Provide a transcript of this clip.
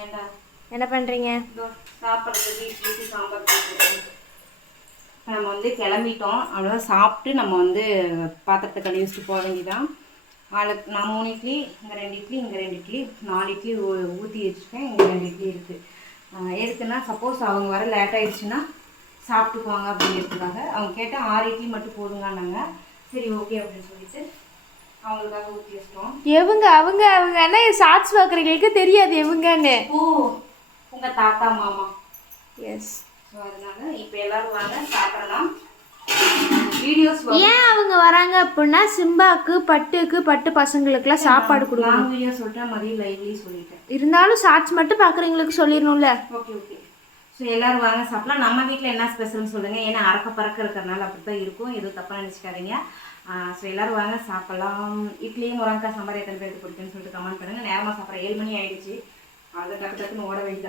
ஏண்டா என்ன பண்ணுறீங்க? சாப்பிட்றதுக்கு இட்லிக்கு சாம்பார் நம்ம வந்து கிளம்பிட்டோம். அவ்வளோதான் சாப்பிட்டு நம்ம வந்து பாத்திரத்தை கழுவி வச்சுட்டு போக வேண்டியதான். ஆளுக்கு நான் 3 இட்லி, இங்கே 2 இட்லி, இங்கே 2 இட்லி, 4 இட்லி ஊற்றி வச்சுருக்கேன். இங்கே 2 இட்லி இருக்குது. எதுக்குன்னா சப்போஸ் அவங்க வர லேட் ஆகிடுச்சுன்னா சாப்பிட்டுக்குவாங்க அப்படிங்கிறதுக்காக. அவங்க கேட்டால் 6 இட்லி மட்டும் போதுங்கன்னாங்க. சரி ஓகே அப்படின்னு சொல்லிட்டு அவங்களுக்காக ஊற்றி வச்சிட்டோம். அவங்கன்னா ஷார்ட்ஸ் பார்க்குறவங்களுக்கு தெரியாது எவங்கன்னு. ஓ, உங்கள் தாத்தா மாமா. எஸ். ஸோ அதனால இப்போ எல்லோரும் வாங்க சாப்பிடலாம். வீடியோஸ் ஏன் அவங்க வராங்க அப்படின்னா சிம்பாக்கு பட்டு பசங்களுக்குலாம் சாப்பாடு கொடுக்கணும். நான் வீடியோ சொல்லிட்டேன், மதியம் லைவ்லி சொல்லிட்டேன். இருந்தாலும் ஷார்ட்ஸ் மட்டும் பார்க்குறவங்களுக்கு சொல்லிடணும்ல. Okay okay. ஸோ எல்லோரும் வாங்க சாப்பிடலாம். நம்ம வீட்டில் என்ன ஸ்பெஷல்னு சொல்லுங்கள். ஏன்னா அறக்க பறக்க இருக்கிறனால அப்படி தான் இருக்கும், எதுவும் தப்பாக நினச்சிக்காதீங்க. ஸோ எல்லோரும் வாங்க சாப்பிட்லாம். இட்லியும் முருங்கக்காய் சாம்பார் எத்தனை பேருக்கு பிடிக்குன்னு சொல்லிட்டு கமெண்ட் பண்ணுங்கள். நேரமாக சாப்பிட்றேன், 7 மணி ஆகிடுச்சு. அதை டக்கு டக்குன்னு ஓட வேண்டியதான்.